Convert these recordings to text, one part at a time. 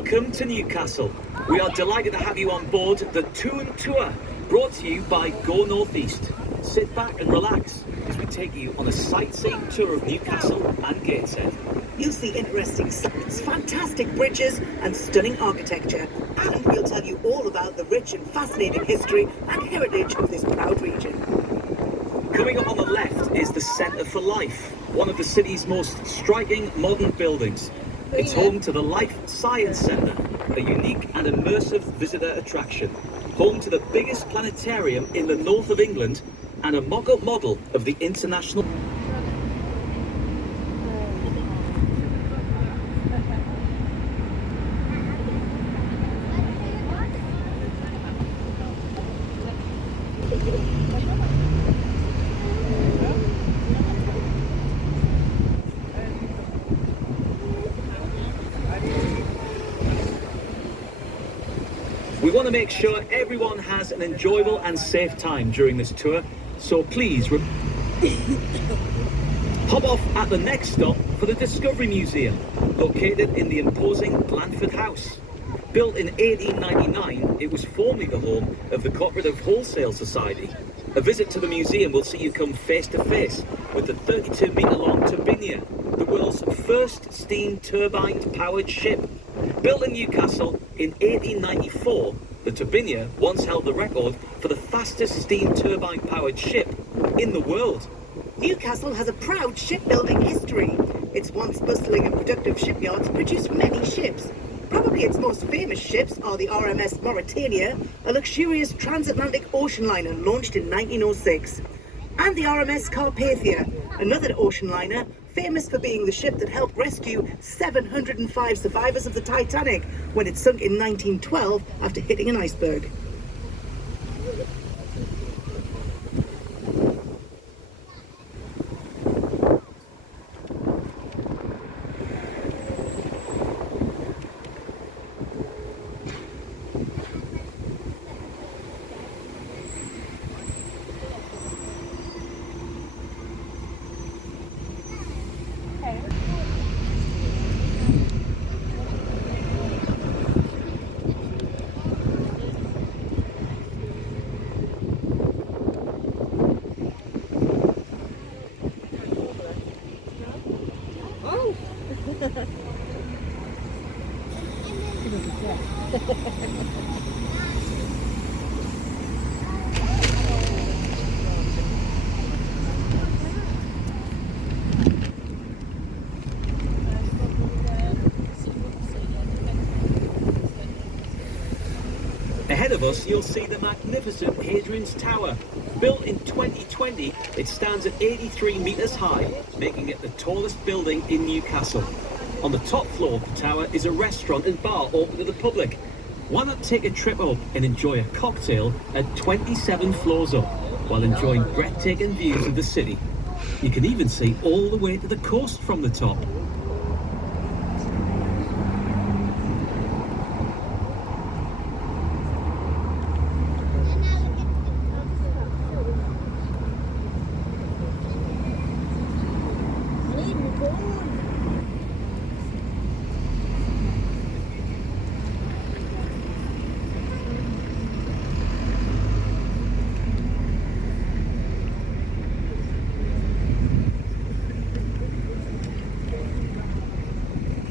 Welcome to Newcastle. We are delighted to have you on board the Toon tour, brought to you by Go Northeast. Sit back and relax as we take you on a sightseeing tour of Newcastle and Gateshead. You'll see interesting sights, fantastic bridges and stunning architecture. And we'll tell you all about the rich and fascinating history and heritage of this proud region. Coming up on the left is the Centre for Life, one of the city's most striking modern buildings. It's home to the Life Science Centre, a unique and immersive visitor attraction. Home to the biggest planetarium in the north of England and a mock-up model of the International... We want to make sure everyone has an enjoyable and safe time during this tour, so please hop off at the next stop for the Discovery Museum, located in the imposing Blandford House. Built in 1899, it was formerly the home of the Cooperative Wholesale Society. A visit to the museum will see you come face to face with the 32-metre-long Turbinia, the world's first steam turbine-powered ship. Built in Newcastle in 1894, the Turbinia once held the record for the fastest steam turbine-powered ship in the world. Newcastle has a proud shipbuilding history. Its once bustling and productive shipyards produced many ships. Probably its most famous ships are the RMS Mauretania, a luxurious transatlantic ocean liner launched in 1906, and the RMS Carpathia, another ocean liner famous for being the ship that helped rescue 705 survivors of the Titanic when it sunk in 1912 after hitting an iceberg. Ahead of us, you'll see the magnificent Hadrian's Tower. Built in 2020, it stands at 83 metres high, making it the tallest building in Newcastle. On the top floor of the tower is a restaurant and bar open to the public. Why not take a trip up and enjoy a cocktail at 27 floors up, while enjoying breathtaking views of the city? You can even see all the way to the coast from the top.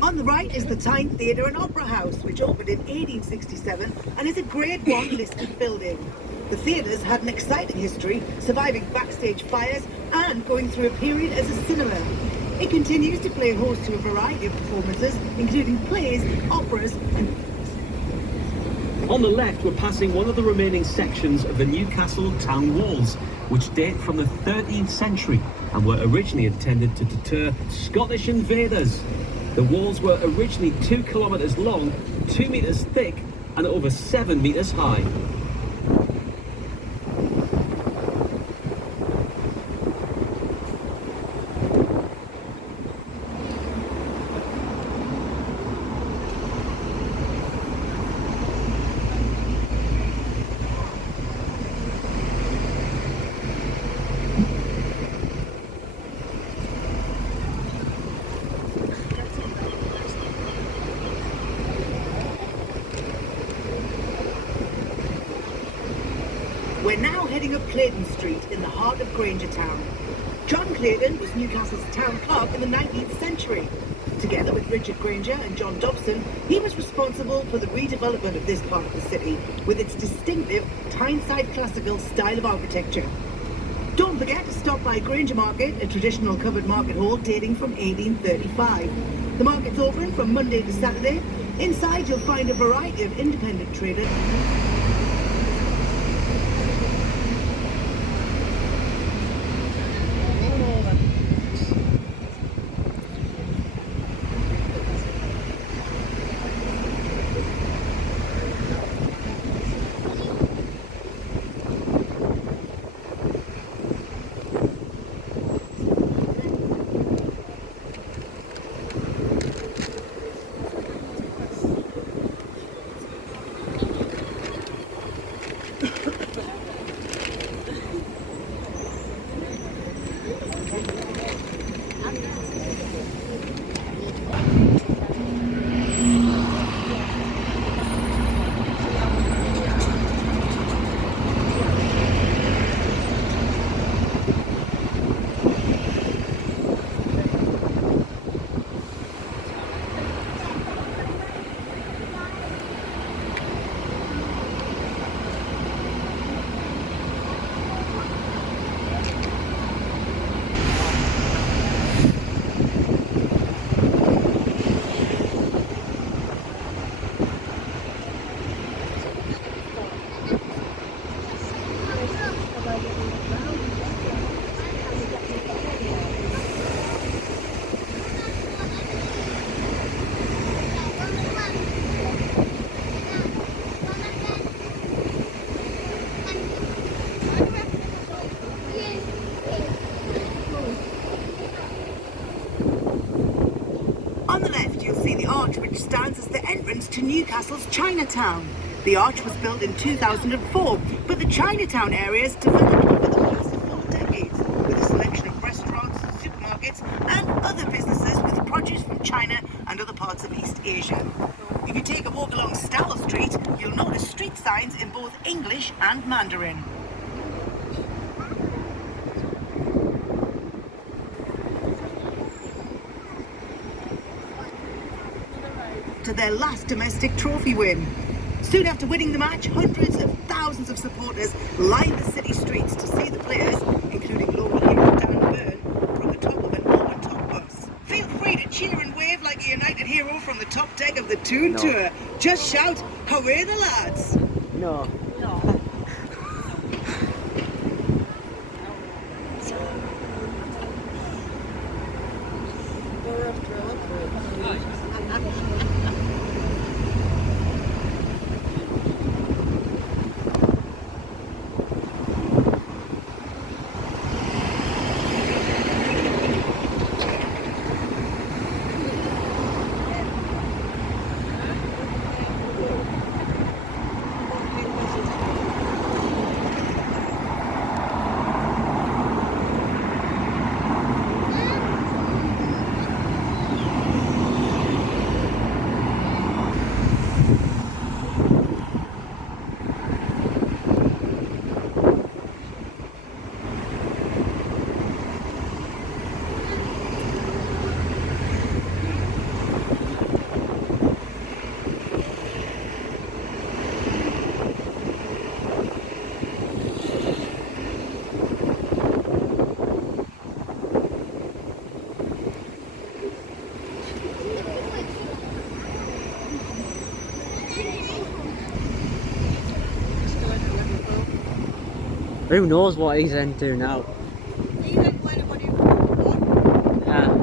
On the right is the Tyne Theatre and Opera House, which opened in 1867 and is a Grade 1 listed building. The theatre's had an exciting history, surviving backstage fires and going through a period as a cinema. It continues to play host to a variety of performances, including plays, operas and... On the left, we're passing one of the remaining sections of the Newcastle town walls, which date from the 13th century and were originally intended to deter Scottish invaders. The walls were originally 2 kilometres long, 2 metres thick and over 7 metres high. We're now heading up Clayton Street in the heart of Grangertown. John Clayton was Newcastle's town clerk in the 19th century. Together with Richard Granger and John Dobson, he was responsible for the redevelopment of this part of the city with its distinctive Tyneside classical style of architecture. Don't forget to stop by Granger Market, a traditional covered market hall dating from 1835. The market's open from Monday to Saturday. Inside you'll find a variety of independent traders. On the left, you'll see the arch which stands as the entrance to Newcastle's Chinatown. The arch was built in 2004, but the Chinatown area's developed over the past 4 decades, with a selection of restaurants, supermarkets, and other businesses with produce from China and other parts of East Asia. If you take a walk along Stowell Street, you'll notice street signs in both English and Mandarin. To their last domestic trophy win. Soon after winning the match, hundreds of thousands of supporters lined the city streets to see the players, including local hero Dan Byrne, from the top of an open top bus. Feel free to cheer and wave like a United hero from the top deck of the Toon tour. Just shout, "Hooray the lads!" No. Who knows what he's into now? Yeah.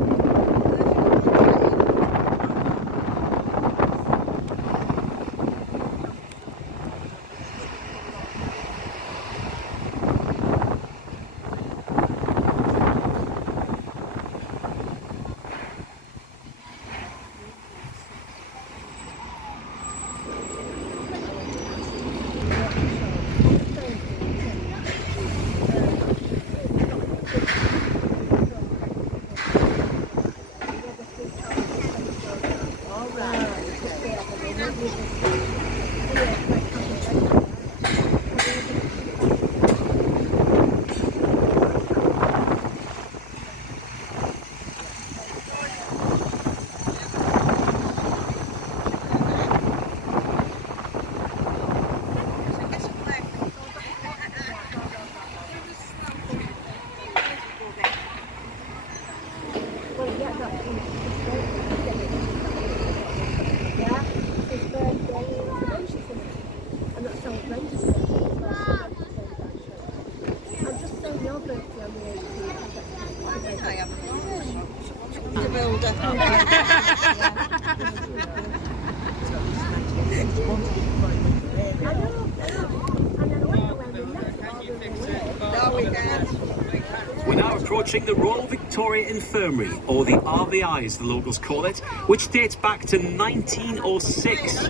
We're now approaching the Royal Victoria Infirmary, or the RVI as the locals call it, which dates back to 1906.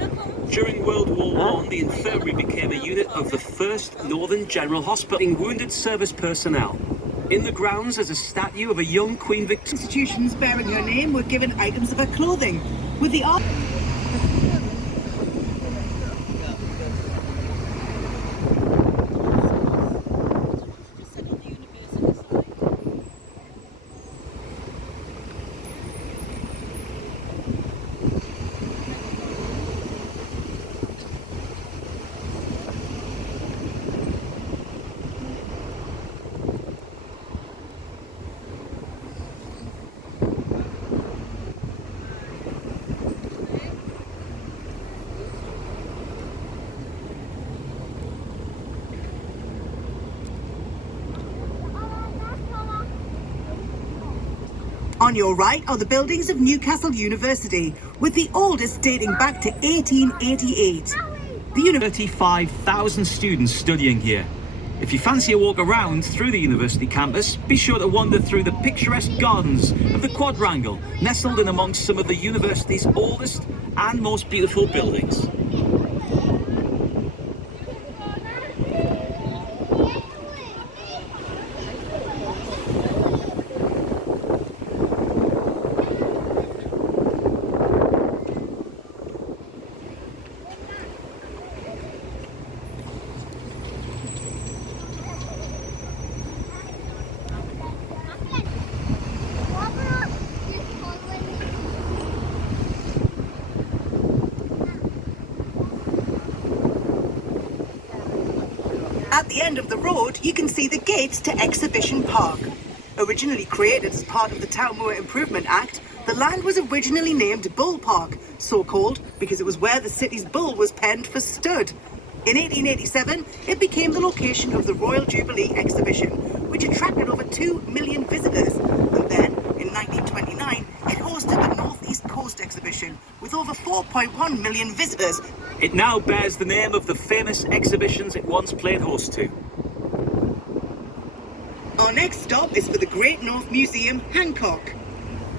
During World War I, the infirmary became a unit of the 1st Northern General Hospital in wounded service personnel. In the grounds is a statue of a young Queen Victoria. Institutions bearing her name were given items of her clothing, with the On your right are the buildings of Newcastle University, with the oldest dating back to 1888. The 35,000 students studying here. If you fancy a walk around through the university campus, be sure to wander through the picturesque gardens of the Quadrangle, nestled in amongst some of the university's oldest and most beautiful buildings. At the end of the road, you can see the gates to Exhibition Park. Originally created as part of the Town Moor Improvement Act, the land was originally named Bull Park, so called because it was where the city's bull was penned for stud. In 1887, it became the location of the Royal Jubilee Exhibition, which attracted over 2 million visitors. And then, in 1929, it hosted the North East Coast Exhibition, with over 4.1 million visitors. It now bears the name of the famous exhibitions it once played host to. Our next stop is for the Great North Museum, Hancock.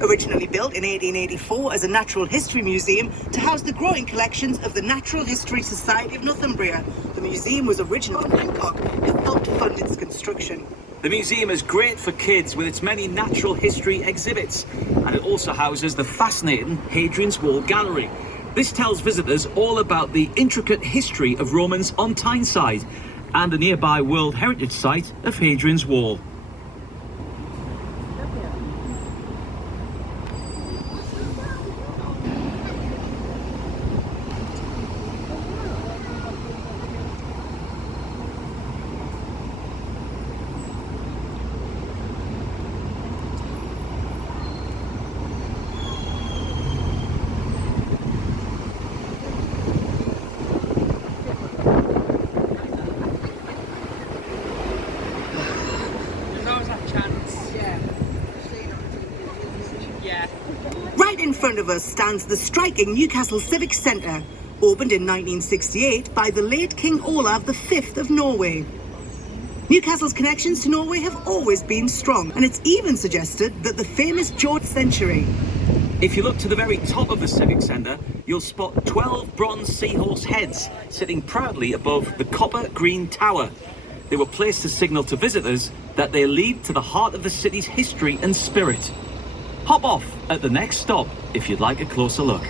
Originally built in 1884 as a natural history museum to house the growing collections of the Natural History Society of Northumbria, the museum was originally in Hancock, who helped fund its construction. The museum is great for kids with its many natural history exhibits, and it also houses the fascinating Hadrian's Wall Gallery. This tells visitors all about the intricate history of Romans on Tyneside and the nearby World Heritage Site of Hadrian's Wall. Right in front of us stands the striking Newcastle Civic Centre, opened in 1968 by the late King Olav V of Norway. Newcastle's connections to Norway have always been strong, and it's even suggested that the famous George century. If you look to the very top of the Civic Centre, you'll spot 12 bronze seahorse heads sitting proudly above the copper green tower. They were placed to signal to visitors that they lead to the heart of the city's history and spirit. Hop off at the next stop if you'd like a closer look.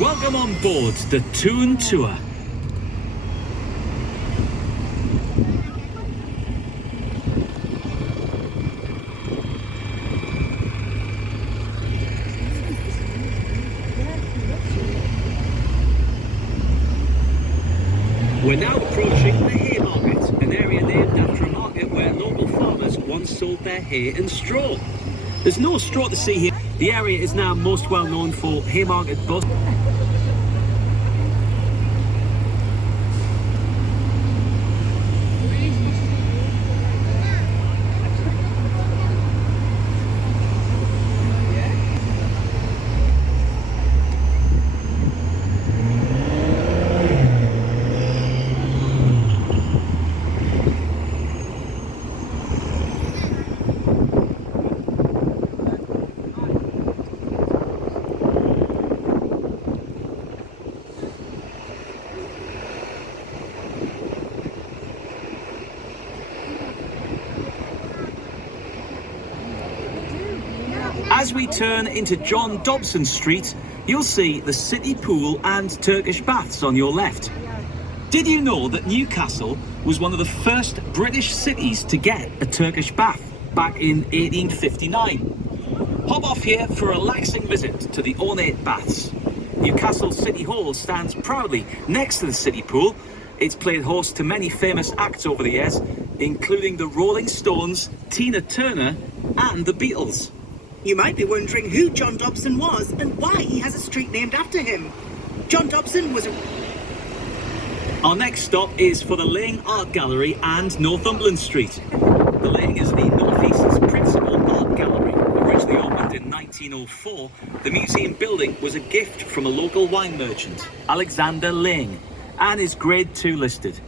Welcome on board the Toon tour. We're now approaching the Haymarket, an area named after a market where local farmers once sold their hay and straw. There's no straw to see here. The area is now most well known for Haymarket bus. As we turn into John Dobson Street, you'll see the city pool and Turkish baths on your left. Did you know that Newcastle was one of the first British cities to get a Turkish bath back in 1859? Hop off here for a relaxing visit to the ornate baths. Newcastle City Hall stands proudly next to the city pool. It's played host to many famous acts over the years, including the Rolling Stones, Tina Turner and the Beatles. You might be wondering who John Dobson was and why he has a street named after him. John Dobson was a... Our next stop is for the Laying Art Gallery and Northumberland Street. The Laying is the North East's principal art gallery. Originally opened in 1904, the museum building was a gift from a local wine merchant, Alexander Laying, and is Grade 2 listed.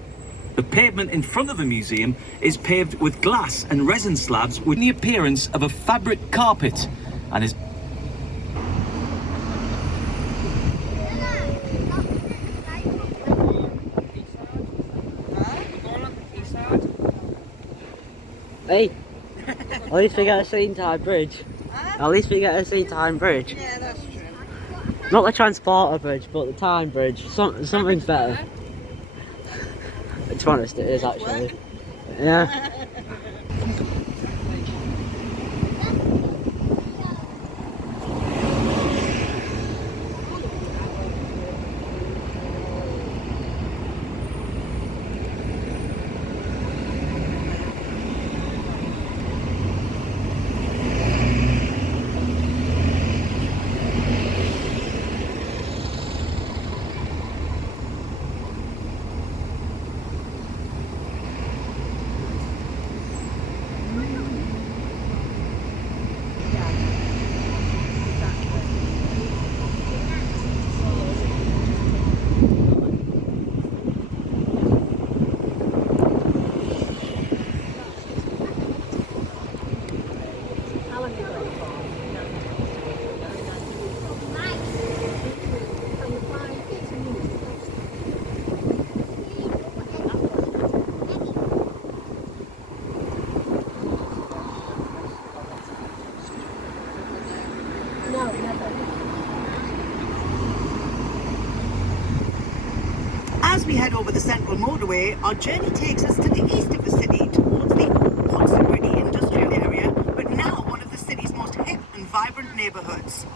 The pavement in front of the museum is paved with glass and resin slabs with the appearance of a fabric carpet and is... Hey, at least we get a scene time bridge. At least we get a scene time bridge. Yeah, that's true. Not the transporter bridge, but the time bridge. Something's better. To be honest, it is actually. Yeah. As we head over the central motorway, our journey takes us to the east of the city towards the once a gritty industrial area, but now one of the city's most hip and vibrant neighbourhoods.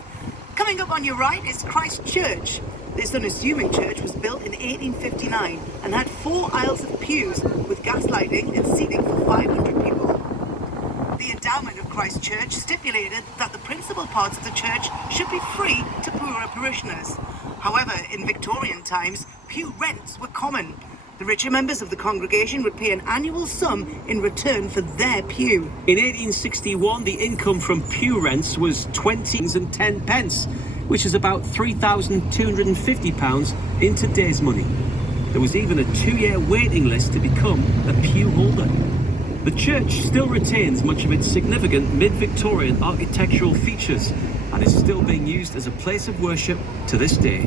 Coming up on your right is Christ Church. This unassuming church was built in 1859 and had 4 aisles of pews with gas lighting and seating for 500 people. The endowment of Christ Church stipulated that the principal parts of the church should be free to poorer parishioners. However, in Victorian times, pew rents were common. The richer members of the congregation would pay an annual sum in return for their pew. In 1861, the income from pew rents was 20 and 10 pence, which is about £3,250 in today's money. There was even a 2-year waiting list to become a pew holder. The church still retains much of its significant mid-Victorian architectural features and is still being used as a place of worship to this day.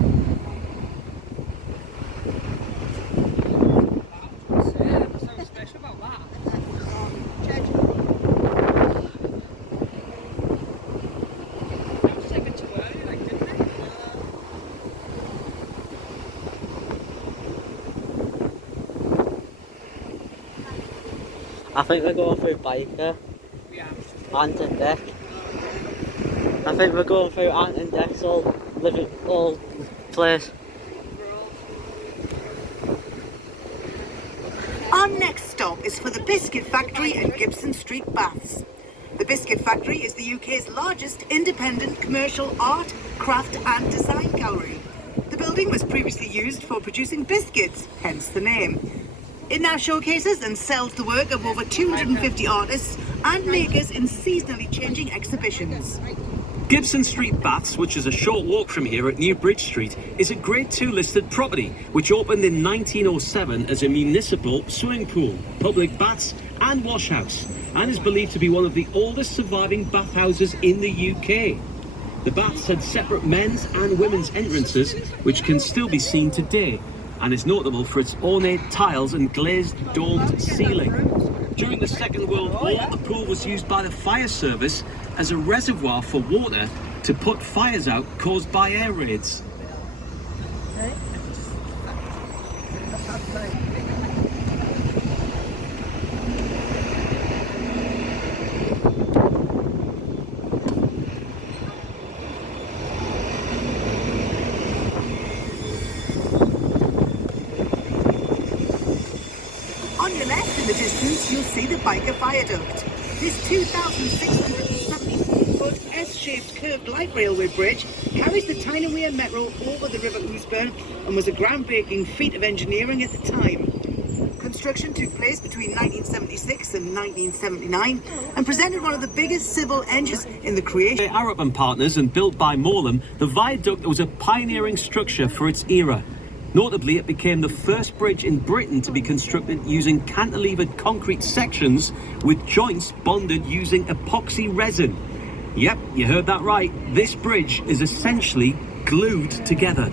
I think we're going through Biker. Ant and Deck. I think we're going through Ant and Deck's old place. stop is for the Biscuit Factory and Gibson Street Baths. The Biscuit Factory is the UK's largest independent commercial art, craft and design gallery. The building was previously used for producing biscuits, hence the name. It now showcases and sells the work of over 250 artists and makers in seasonally changing exhibitions. Gibson Street Baths, which is a short walk from here at New Bridge Street, is a Grade 2 listed property which opened in 1907 as a municipal swimming pool, public baths and wash house, and is believed to be one of the oldest surviving bathhouses in the UK. The baths had separate men's and women's entrances, which can still be seen today, and is notable for its ornate tiles and glazed domed ceiling. During the Second World War, the pool was used by the fire service as a reservoir for water to put fires out caused by air raids. On your left in the distance, you'll see the Biker Viaduct. This 2,674-foot S-shaped curved light railway bridge carries the Tyne-and-Wear Metro over the River Ousburn and was a groundbreaking feat of engineering at the time. Construction took place between 1976 and 1979 and presented one of the biggest civil engines in the creation. By Arup and Partners and built by Morlem, the viaduct was a pioneering structure for its era. Notably, it became the first bridge in Britain to be constructed using cantilevered concrete sections with joints bonded using epoxy resin. Yep, you heard that right. This bridge is essentially glued together.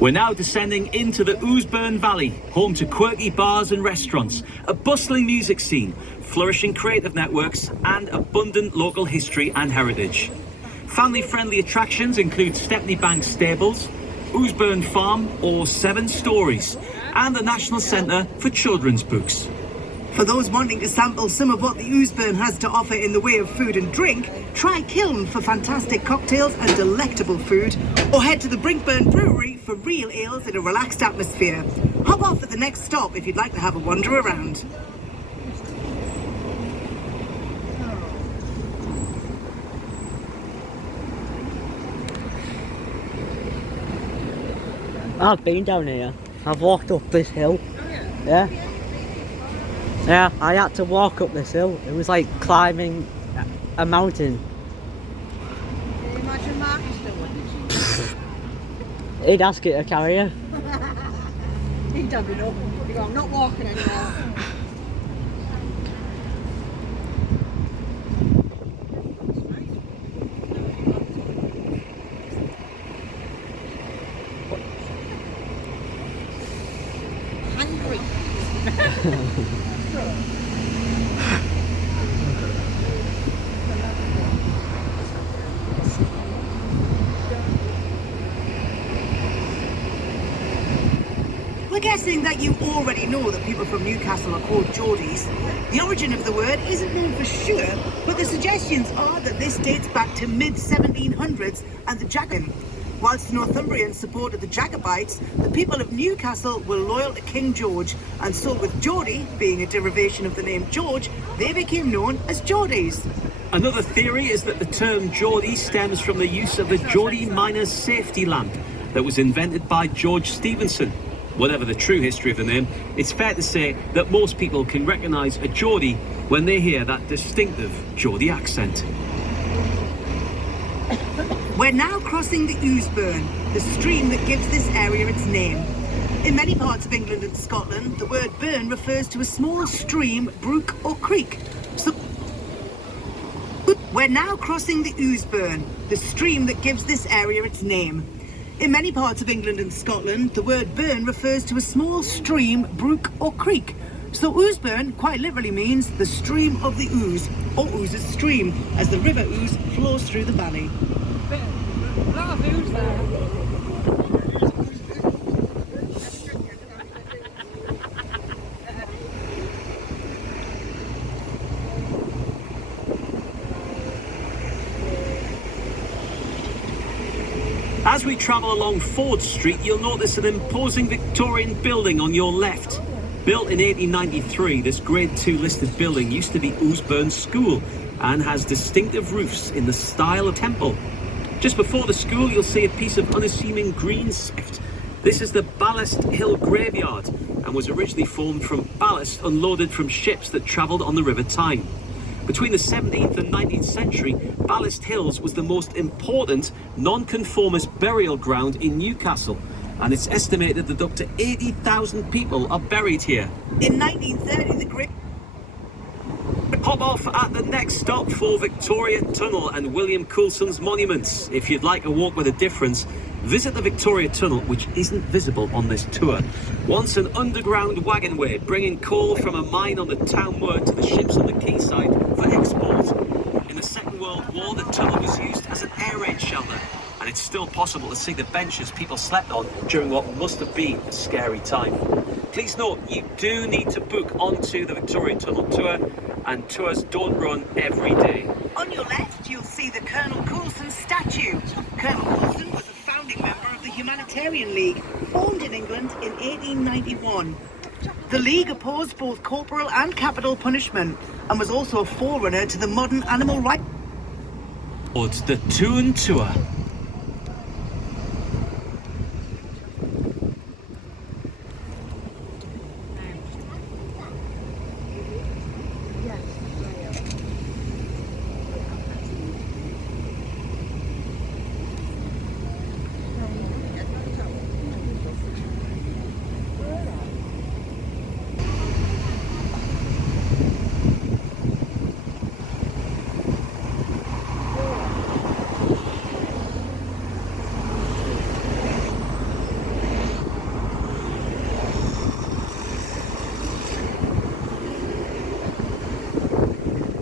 We're now descending into the Ousburn Valley, home to quirky bars and restaurants, a bustling music scene, flourishing creative networks, and abundant local history and heritage. Family-friendly attractions include Stepney Bank Stables, Ousburn Farm or 7 Stories, and the National Centre for Children's Books. For those wanting to sample some of what the Ousburn has to offer in the way of food and drink, try Kiln for fantastic cocktails and delectable food, or head to the Brinkburn Brewery for real ales in a relaxed atmosphere. Hop off at the next stop if you'd like to have a wander around. I've been down here. I've walked up this hill. Yeah. Yeah, I had to walk up this hill. It was like climbing a mountain. Can you imagine Marcus doing it? He'd ask it to carry you. He'd dug it up. He'd go, I'm not walking anymore. Hungry. We're guessing that you already know that people from Newcastle are called Geordies. The origin of the word isn't known for sure, but the suggestions are that this dates back to mid-1700s and the Jagan. Whilst the Northumbrians supported the Jacobites, the people of Newcastle were loyal to King George, and so with Geordie being a derivation of the name George, they became known as Geordies. Another theory is that the term Geordie stems from the use of the Geordie miner's safety lamp that was invented by George Stephenson. Whatever the true history of the name, it's fair to say that most people can recognise a Geordie when they hear that distinctive Geordie accent. We're now crossing the Ouseburn, the stream that gives this area its name. In many parts of England and Scotland, the word burn refers to a small stream, brook or creek. So we're now crossing the Ouseburn, the stream that gives this area its name. In many parts of England and Scotland, the word burn refers to a small stream, brook or creek. So Ouseburn quite literally means the stream of the Ouse, or Ouse's stream, as the River Ouse flows through the valley. A lot of ooze there. As we travel along Ford Street, you'll notice an imposing Victorian building on your left. Built in 1893, this Grade 2 listed building used to be Ouseburn School and has distinctive roofs in the style of temple. Just before the school, you'll see a piece of unassuming green script. This is the Ballast Hill Graveyard and was originally formed from ballast unloaded from ships that travelled on the River Tyne. Between the 17th and 19th century, Ballast Hills was the most important non-conformist burial ground in Newcastle, and it's estimated that up to 80,000 people are buried here. In 1930, the great Hop off at the next stop for Victoria Tunnel and William Coulson's monuments. If you'd like a walk with a difference, visit the Victoria Tunnel, which isn't visible on this tour. Once an underground wagonway bringing coal from a mine on the town moor to the ships on the quayside for export. In the Second World War, the tunnel was used as an air raid shelter, and it's still possible to see the benches people slept on during what must have been a scary time. Please note, you do need to book onto the Victoria Tunnel tour, and tours don't run every day. On your left, you'll see the Colonel Coulson statue. Colonel Coulson was a founding member of the Humanitarian League, formed in England in 1891. The League opposed both corporal and capital punishment, and was also a forerunner to the modern animal rights. It's the Toon tour.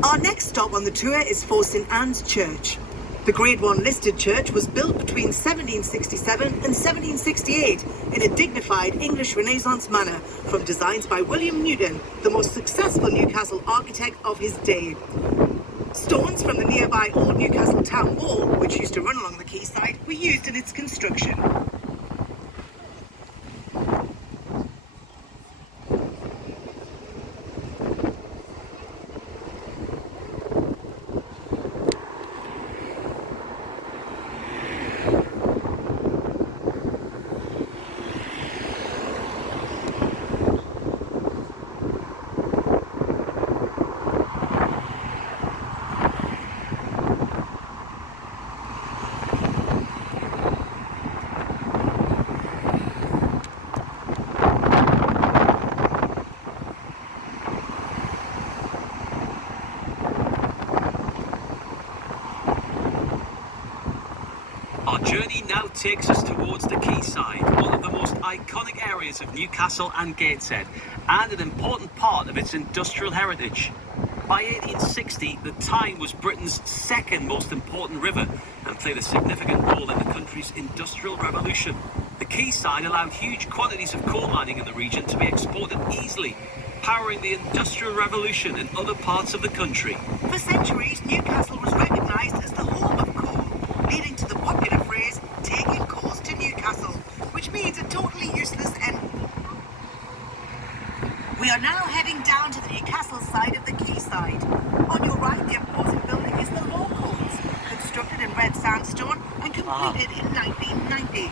Our next stop on the tour is for St Anne's Church. The Grade 1 listed church was built between 1767 and 1768 in a dignified English Renaissance manner from designs by William Newton, the most successful Newcastle architect of his day. Stones from the nearby Old Newcastle Town Wall, which used to run along the quayside, were used in its construction. Our journey now takes us towards the quayside, one of the most iconic areas of Newcastle and Gateshead, and an important part of its industrial heritage. By 1860, the Tyne was Britain's second most important river and played a significant role in the country's industrial revolution. The quayside allowed huge quantities of coal mining in the region to be exported easily, powering the industrial revolution in other parts of the country. For centuries, Newcastle was recognised as the home of coal, leading to the popular phrase, taking coal me it's a totally useless and... We are now heading down to the Newcastle side of the quayside. On your right, the imposing building is the Law Courts, constructed in red sandstone and completed in 1990.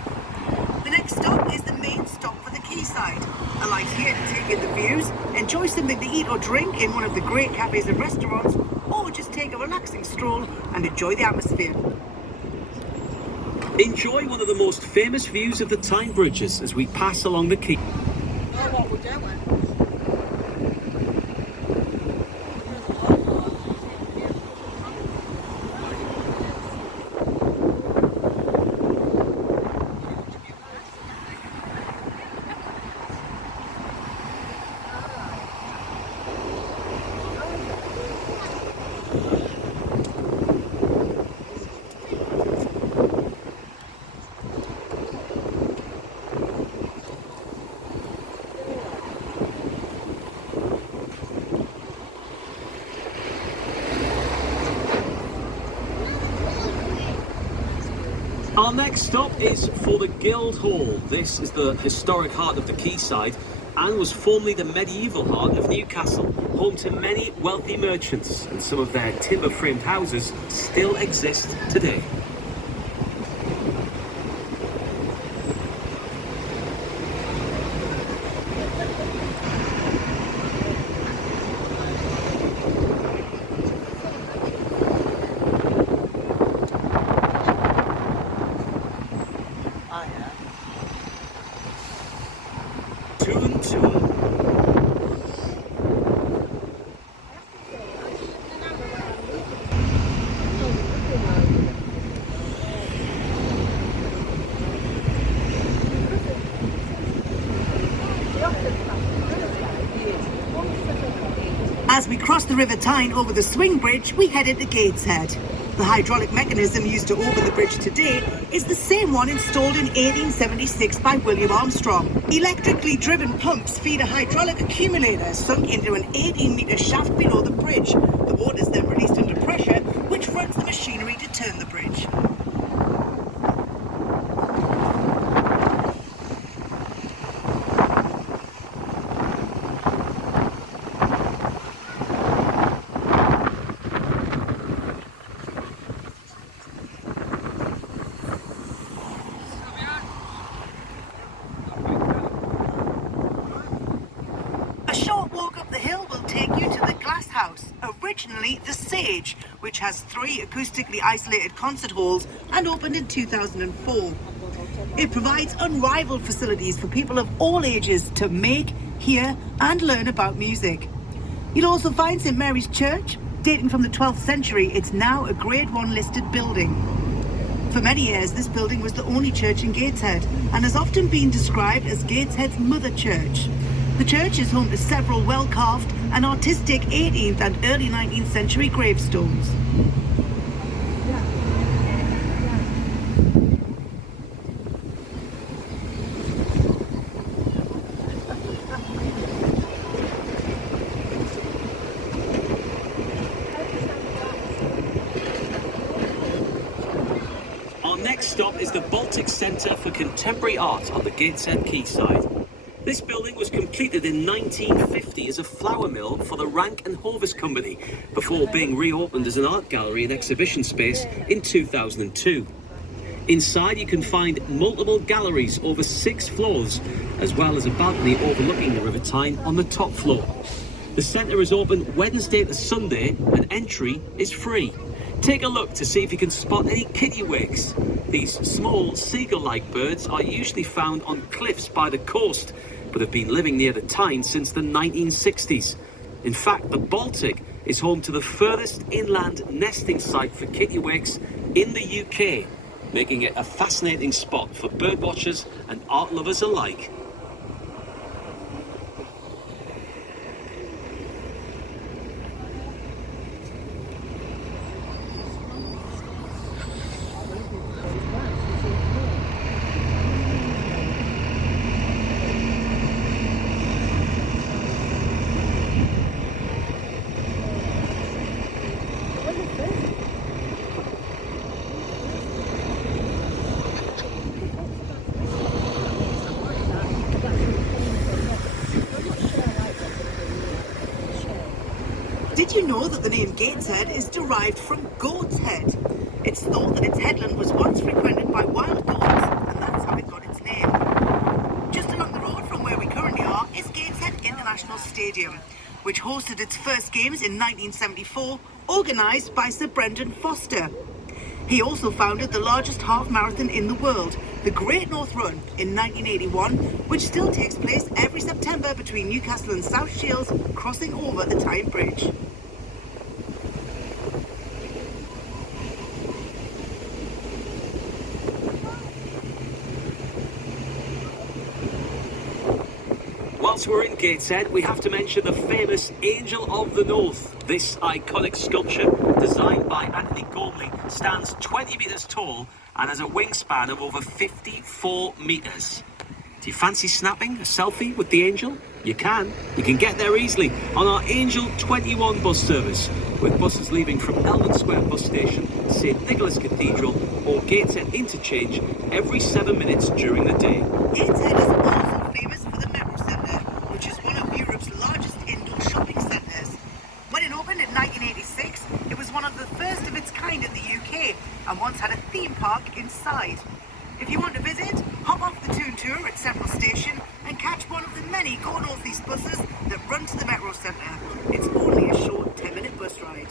The next stop is the main stop for the quayside. Alight here to take in the views, enjoy something to eat or drink in one of the great cafes and restaurants, or just take a relaxing stroll and enjoy the atmosphere. Enjoy one of the most famous views of the Tyne Bridges as we pass along the quay. Know what we're doing. Our next stop is for the Guildhall. This is the historic heart of the quayside and was formerly the medieval heart of Newcastle, home to many wealthy merchants, and some of their timber-framed houses still exist today. Toon. As we cross the River Tyne over the swing bridge, we head into Gateshead. The hydraulic mechanism used to open the bridge today is the same one installed in 1876 by William Armstrong. Electrically driven pumps feed a hydraulic accumulator sunk into an 18-metre shaft below the bridge. The water is then released under pressure, which runs the machinery to turn the bridge. A short walk up the hill will take you to the Glass House, originally the Sage, which has 3 acoustically isolated concert halls and opened in 2004. It provides unrivaled facilities for people of all ages to make, hear and learn about music. You'll also find St Mary's Church. Dating from the 12th century, it's now a Grade 1 listed building. For many years, this building was the only church in Gateshead and has often been described as Gateshead's mother church. The church is home to several well-carved and artistic 18th and early 19th century gravestones. Our next stop is the Baltic Centre for Contemporary Art on the Gateshead quayside. This building was completed in 1950 as a flour mill for the Rank and Harvest Company before being reopened as an art gallery and exhibition space in 2002. Inside you can find multiple galleries over 6 floors, as well as a balcony overlooking the River Tyne on the top floor. The centre is open Wednesday to Sunday and entry is free. Take a look to see if you can spot any kittiwakes. These small seagull-like birds are usually found on cliffs by the coast, but have been living near the Tyne since the 1960s. In fact, the Baltic is home to the furthest inland nesting site for kittiwakes in the UK, making it a fascinating spot for birdwatchers and art lovers alike. Did you know that the name Gateshead is derived from Goat's Head? It's thought that its headland was once frequented by wild goats, and that's how it got its name. Just along the road from where we currently are is Gateshead International Stadium, which hosted its first games in 1974, organised by Sir Brendan Foster. He also founded the largest half marathon in the world, the Great North Run, in 1981, which still takes place every September between Newcastle and South Shields, crossing over the Tyne Bridge. Whilst we're in Gateshead, we have to mention the famous Angel of the North. This iconic sculpture, designed by Anthony Gormley, stands 20 metres tall and has a wingspan of over 54 metres. Do you fancy snapping a selfie with the Angel? You can. You can get there easily on our Angel 21 bus service, with buses leaving from Eldon Square bus station, St Nicholas Cathedral or Gateshead Interchange every 7 minutes during the day. Gateshead is also famous for the Metro Centre, which is one of Europe's largest indoor shopping centres. When it opened in 1986, it was one of the first of its kind in the UK and once had a theme park inside. If you want to visit, hop off the Toon tour at Central Station and catch one of the many Go North East buses that run to the Metro Centre. It's only a short 10-minute bus ride.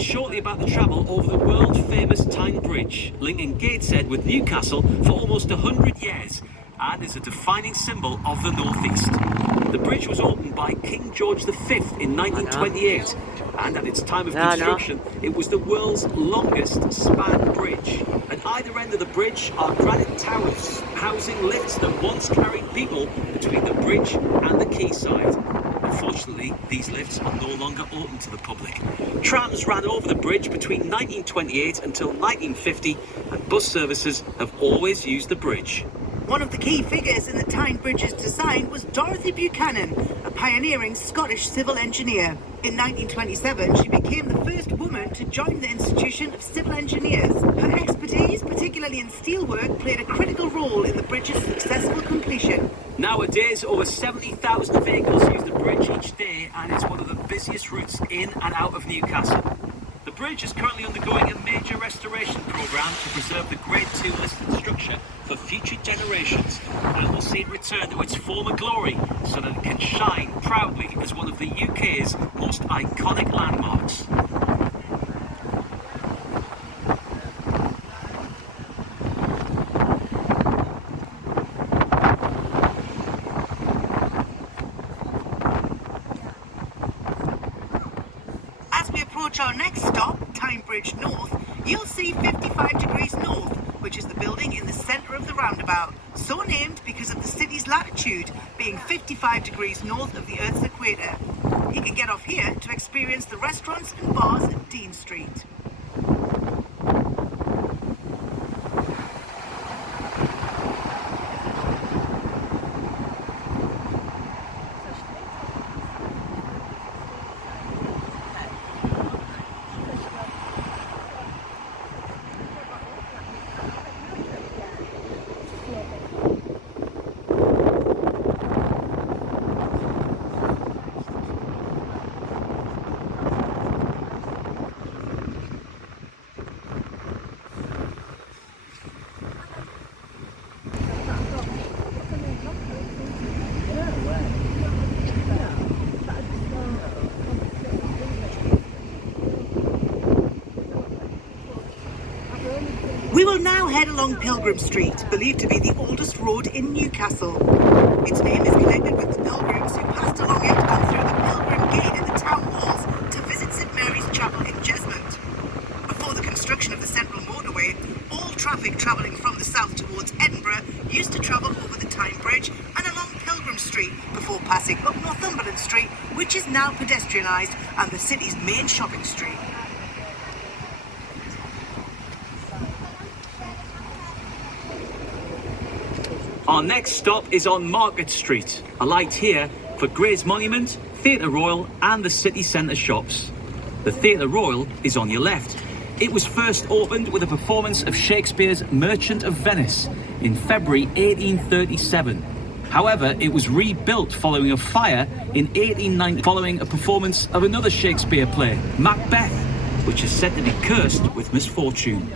Shortly about the travel over the world-famous Tyne Bridge, linking Gateshead with Newcastle for almost 100 years, and is a defining symbol of the North East. The bridge was opened by King George V in 1928, and at its time of construction, it was the world's longest span bridge. At either end of the bridge are granite towers, housing lifts that once carried people between the bridge and the quayside. Unfortunately, these lifts are no longer open to the public. Trams ran over the bridge between 1928 until 1950, and bus services have always used the bridge. One of the key figures in the Tyne Bridge's design was Dorothy Buchanan, a pioneering Scottish civil engineer. In 1927, she became the first woman to join the Institution of Civil Engineers. Her expertise, particularly in steelwork, played a critical role in the bridge's successful completion. Nowadays, over 70,000 vehicles use the bridge each day, and it's one of the busiest routes in and out of Newcastle. The bridge is currently undergoing a major restoration programme to preserve the Grade 2 listed structure for future generations, and will see it return to its former glory so that it can shine proudly as one of the UK's most iconic landmarks. As we approach our next stop, Tyne Bridge North, you'll see 55 degrees north, which is the building in the centre of the roundabout, so named because of the city's latitude being 55 degrees north of the Earth's equator. You can get off here to experience the restaurants and bars at Dean Street. now head along Pilgrim Street, believed to be the oldest road in Newcastle. Its name is connected with the pilgrims who passed along it and through the Pilgrim Gate in the town walls to visit St Mary's Chapel in Jesmond. Before the construction of the central motorway, all traffic travelling from the south towards Edinburgh used to travel over the Tyne Bridge and along Pilgrim Street before passing up Northumberland Street, which is now pedestrianised and the city's main shopping street. Our next stop is on Market Street, a light here for Gray's Monument, Theatre Royal and the city centre shops. The Theatre Royal is on your left. It was first opened with a performance of Shakespeare's Merchant of Venice in February 1837. However, it was rebuilt following a fire in 1890 following a performance of another Shakespeare play, Macbeth, which is said to be cursed with misfortune.